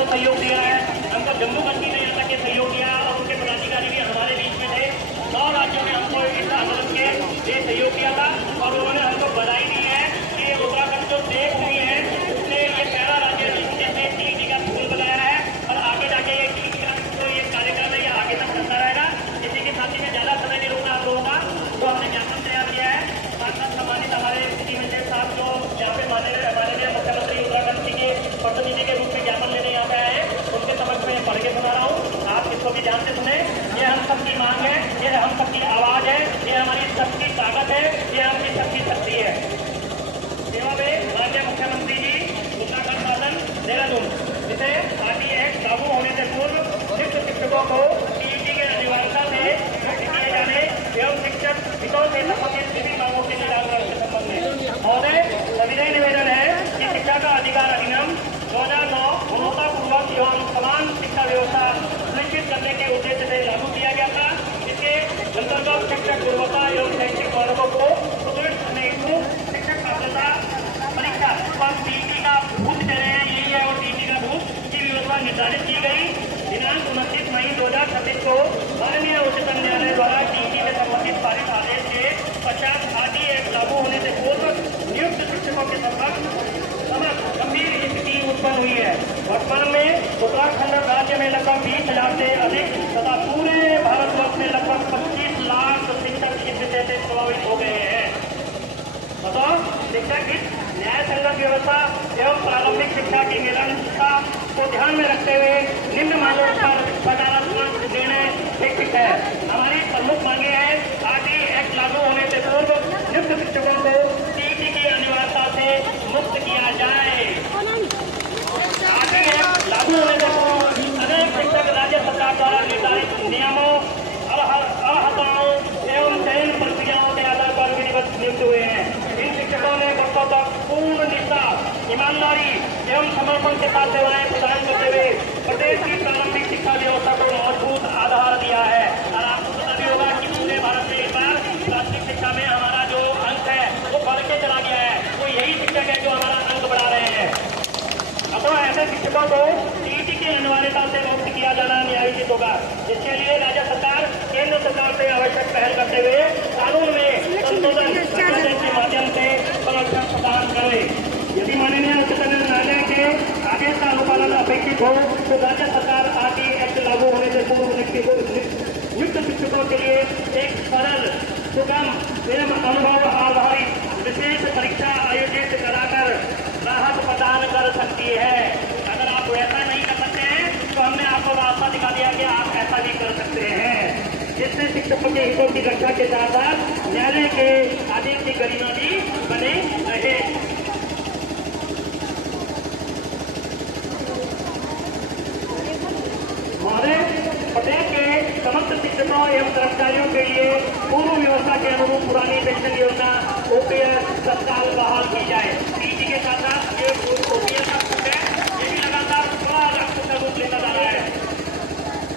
हमको सहयोग दिया है, हमको जम्मू कश्मीर में यहाँ तक के सहयोग दिया और उनके पदाधिकारी भी हमारे बीच में थे। 9 राज्यों में हमको इस आंदोलन के लिए सहयोग किया था और उन्होंने हमको बधाई दी है कि उत्तराखंड जो देश हुई है उसने ये पहला राज्य जैसे टीटी का फूल बनाया है और आगे जाके ये टीटी का जो ये कार्यक्रम है ये आगे तक चलता रहेगा। इसी के साथ ही मैं ज्यादा समय नहीं रोकना आप लोगों का, तो हमने ज्ञापन तैयार किया है। साथ साथ सम्मानित हमारे मंत्री साहब जो यहाँ पे माननीय मुख्यमंत्री उत्तराखंड जी के प्रतिनिधि के रूप में ज्ञापन लेने यहाँ पे आए हैं, उनके समक्ष में पढ़ के सुना रहा हूँ, आप इसको भी ध्यान से सुने। ये हम सबकी मांग है, ये हम सबकी आवाज है, ये हमारी सबकी ताकत है, ये हमारी सबकी शक्ति है। सेवा में माननीय मुख्यमंत्री जी उत्तराखंड शासन देहरादून, जिसे पार्टी एक्ट लागू होने से पूर्व शिक्षक शिक्षकों को टीईटी के अनिवार्यता से किए जाने एवं शिक्षक हितों से संबंधित सभी मांगों के निराकरण के संबंध में महोदय सविनय निवेदन है कि शिक्षा का अधिकार अधिनियम 2009 गुणवत्तापूर्वक एवं समान शिक्षा व्यवस्था सुनिश्चित करने के उद्देश्य से लागू किया गया था। इसके अंतर्गत शिक्षक गुणवत्ता एवं शैक्षिक मानकों को सुदृढ़ करने हेतु शिक्षक पात्रता परीक्षा टीटी का बूथ कह रहे हैं, यही है और टीटी का बूथ की व्यवस्था निर्धारित की गई। दिनांक 29 मई 2026 को माननीय उच्चतम न्यायालय द्वारा टीटी में संबंधित पारित आदेश के पश्चात आदि एक्ट लागू होने से पूर्व नियुक्त शिक्षकों के समक्ष गंभीर स्थिति उत्पन्न हुई है। वर्तमान में उत्तराखंड राज्य में लगभग 20,000 से अधिक तथा पूरे भारतवर्ष में लगभग 25 लाख शिक्षक इस विषय से प्रभावित हो गए हैं। बताओ, शिक्षक इस न्याय संगत व्यवस्था एवं प्रारंभिक शिक्षा की निरंतरता को ध्यान में रखते हुए निम्न मांगों पर सकारात्मक निर्णय अपेक्षित है। हमारी प्रमुख मांगे हैं आदि एक्ट लागू होने से पूर्व नियुक्त शिक्षकों को टीटी की अनिवार्यता से मुक्त किया जाए। आदि एक्ट लागू होने से पूर्व अनेक शिक्षक राज्य सरकार द्वारा निर्धारित नियमों अहताओं एवं चयन प्रक्रियाओं के आधार पर विधिवत नियुक्त हुए हैं। इन शिक्षकों ने वर्षों तक पूर्ण निष्ठा, ईमानदारी एवं समर्पण के साथ सेवाएं प्रदान करते हुए प्रदेश की प्रारंभिक शिक्षा व्यवस्था को मजबूत आधार दिया है। और आपको पता भी होगा कि पूरे भारत में एक बार प्राथमिक शिक्षा में हमारा जो अंक है वो बढ़ के चला गया है, वो यही शिक्षक है जो हमारा अंक बढ़ा रहे हैं। अतः ऐसे शिक्षकों को टीटी की अनिवार्यता से मुक्त किया जाना न्यायोचित होगा। इसके लिए राज्य सरकार केंद्र सरकार से आवश्यक पहल करते हुए कानून में संशोधन के माध्यम से संरक्षण प्रदान करे। यदि माननीय उच्चतम न्यायालय के आदेश का अनुपालन अपेक्षित हो तो राज्य सरकार आदि एक्ट लागू होने से पूर्व नियुक्त शिक्षकों के लिए एक सरल, सुगम एवं अनुभव आधारित विशेष परीक्षा आयोजित कराकर राहत प्रदान कर सकती है। अगर आप वैसा नहीं कर सकते हैं तो हमने आपको रास्ता दिखा दिया कि आप ऐसा भी कर सकते हैं, जिससे शिक्षकों के हितों की रक्षा के साथ साथ न्यायालय के आदेश की गरिमा भी बने रहे। हमारे प्रदेश के समस्त शिक्षकों एवं कर्मचारियों के लिए पूर्व व्यवस्था के अनुरूप पुरानी पेंशन योजना ओपीएस तत्काल बहाल की जाए। टीटी के साथ साथ ये ओपीएस का सूट है, ये भी लगातार बड़ा का रूप लेता जा रहा है।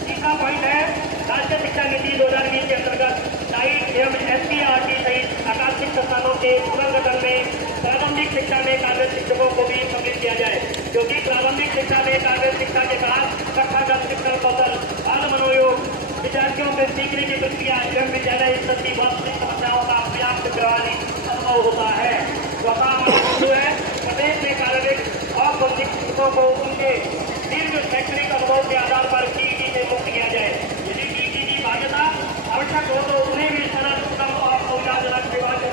तीसरा पॉइंट है राष्ट्रीय शिक्षा नीति 2020 के अंतर्गत डाइट एवं एससीईआरटी सहित अकादमिक संस्थानों के पुनर्गठन में प्रारंभिक शिक्षा में कार्यरत शिक्षकों को भी सम्मिलित किया जाए, क्योंकि प्रारंभिक शिक्षा में कार्यरत शिक्षा के बाद कक्षागत शिक्षण कौशल, बाल मनोयोग, विद्यार्थियों से सीखने की प्रक्रिया एवं विद्यालय स्तर की वास्तविक समस्याओं का पर्याप्त व्यावहारिक अनुभव होता है। जो है प्रदेश में कार्यरत अवैतनिक शिक्षकों को उनके दीर्घ शैक्षणिक अनुभव के आधार पर टीईटी से मुक्त किया जाए। यदि टीईटी की बाध्यता आवश्यक हो तो उन्हें भी सरल, उत्तम और सुविधाजनक सेवा के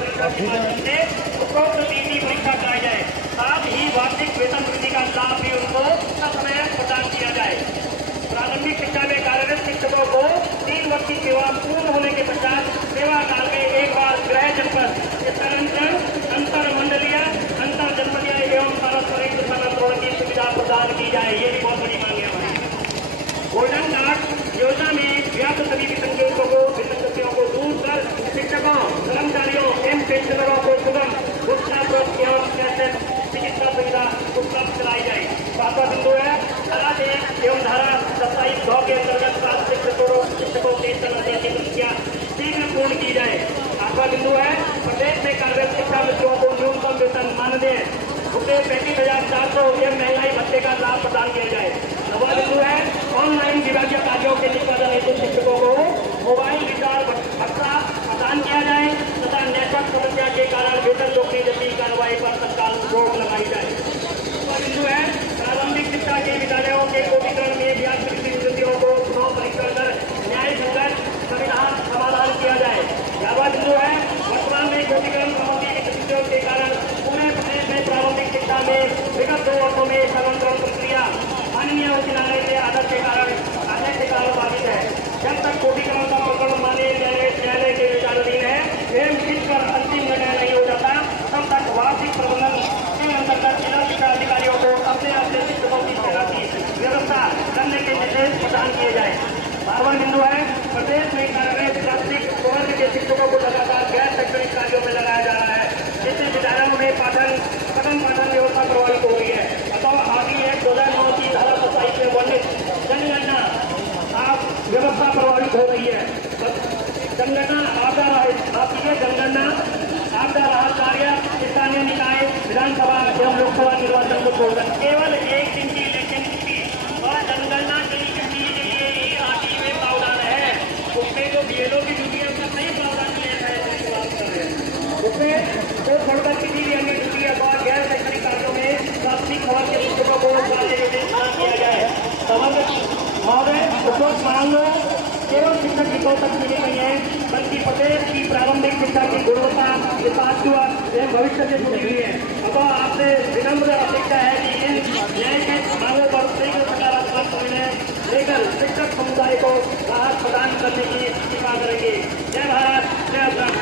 माध्यम से उपरोक्त टीईटी परीक्षा कराई जाए। साथ ही वार्षिक वेतन वृद्धि का लाभ भी उनको समय प्रदान किया जाए। प्रारंभिक शिक्षा में कार्यरत शिक्षकों को 3 वर्ष की सेवा पूर्ण होने के पश्चात सेवा काल में एक बार गृह जनपद स्थानांतरण, अंतर मंडलीय, अंतर जनपदीय एवं पारस्परिक स्थानांतरण की सुविधा प्रदान की जाए। ये भी बहुत बड़ी मांग है हमारी। गोल्डन कार्ड योजना में व्याप्त सभी विसंगतियों को दूर कर शिक्षकों, कर्मचारियों एवं पेंशनरों को सुगम चिकित्सा सुविधा उपलब्ध कराई जाए। सातवां बिंदु है धारा 1 एवं धारा 27(2) के अंतर्गत प्राप्त शिक्षकों की समस्या की प्रक्रिया शीघ्र पूर्ण की जाए। आठवां बिंदु है प्रदेश में कार्यरत शिक्षा मित्रों को न्यूनतम वेतन मानदेय ₹35,400 एवं महंगाई भत्ते का लाभ प्रदान किया जाए। हेतु शिक्षकों को मोबाइल रिचार्ज भत्ता प्रदान किया जाए तथा नेटवर्क समस्या के कारण वेतन रोकने जैसी कार्रवाई पर तत्काल रोक लगाई जाए। बिंदु है प्रारंभिक शिक्षा के विद्यालयों के कोटिकरण में व्यापक स्थितियों को चुनाव परीक्षण कर न्याय संगत संविधान समाधान किया जाए। यावा बिंदु है वर्तमान में कोटिकरण संबंधी स्थितियों के कारण पूरे प्रदेश में प्रारंभिक शिक्षा में विगत 2 वर्षों में स्थानांतरण प्रक्रिया माननीय उच्च न्यायालय के आदेश के कारण बाधित है। जब तक कोटिकरण का प्रकरण माननीय न्यायालय के विचाराधीन है एवं इस पर अंतिम निर्णय नहीं हो जाता तब तक वार्षिक प्रबंधन के अंतर्गत जिला शिक्षा अधिकारियों को अपने अपने शिक्षकों की तैनाती व्यवस्था करने के निर्देश प्रदान किए जाए। 12वां बिंदु है प्रदेश में कार्यरत प्राथमिक वर्ग के शिक्षकों को लगातार गैर शैक्षणिक कार्यों में लगाया जा रहा है जिससे विद्यालयों में पठन पाठन व्यवस्था प्रभावित हो रही है। अतः आदि है 2009 की धारा 27 में वर्णित जनगणना व्यवस्था प्रभावित हो रही है। जनगणना आपदा राहत कार्य स्थानीय निकाय विधानसभा एवं लोकसभा निर्वाचन को छोड़कर केवल 1 दिन की इलेक्शन ड्यूटी और जनगणना के लिए ही आरटी में प्रावधान है। उसमें जो बीएलओ की ड्यूटी है उसका सही प्रावधान किया है। उसमें तो छोड़कर किसी भी अन्य ड्यूटी अथवा गैर शैक्षणिक कार्यों में प्राथमिक वर्ग के शिक्षकों को किया जाए। महोदय उपरोक्त मांगों केवल शिक्षक हितों तक मिली नहीं है बल्कि प्रदेश की प्रारंभिक शिक्षा की गुणवत्ता एवं भविष्य से जुड़ी हुई है। अतः आपसे विनम्र अपेक्षा है कि इन न्याय के मांगों पर शीघ्र सकारात्मक निर्णय लेकर शिक्षक समुदाय को राहत प्रदान करने की कृपा करेंगे। जय भारत, जय उत्तराखंड।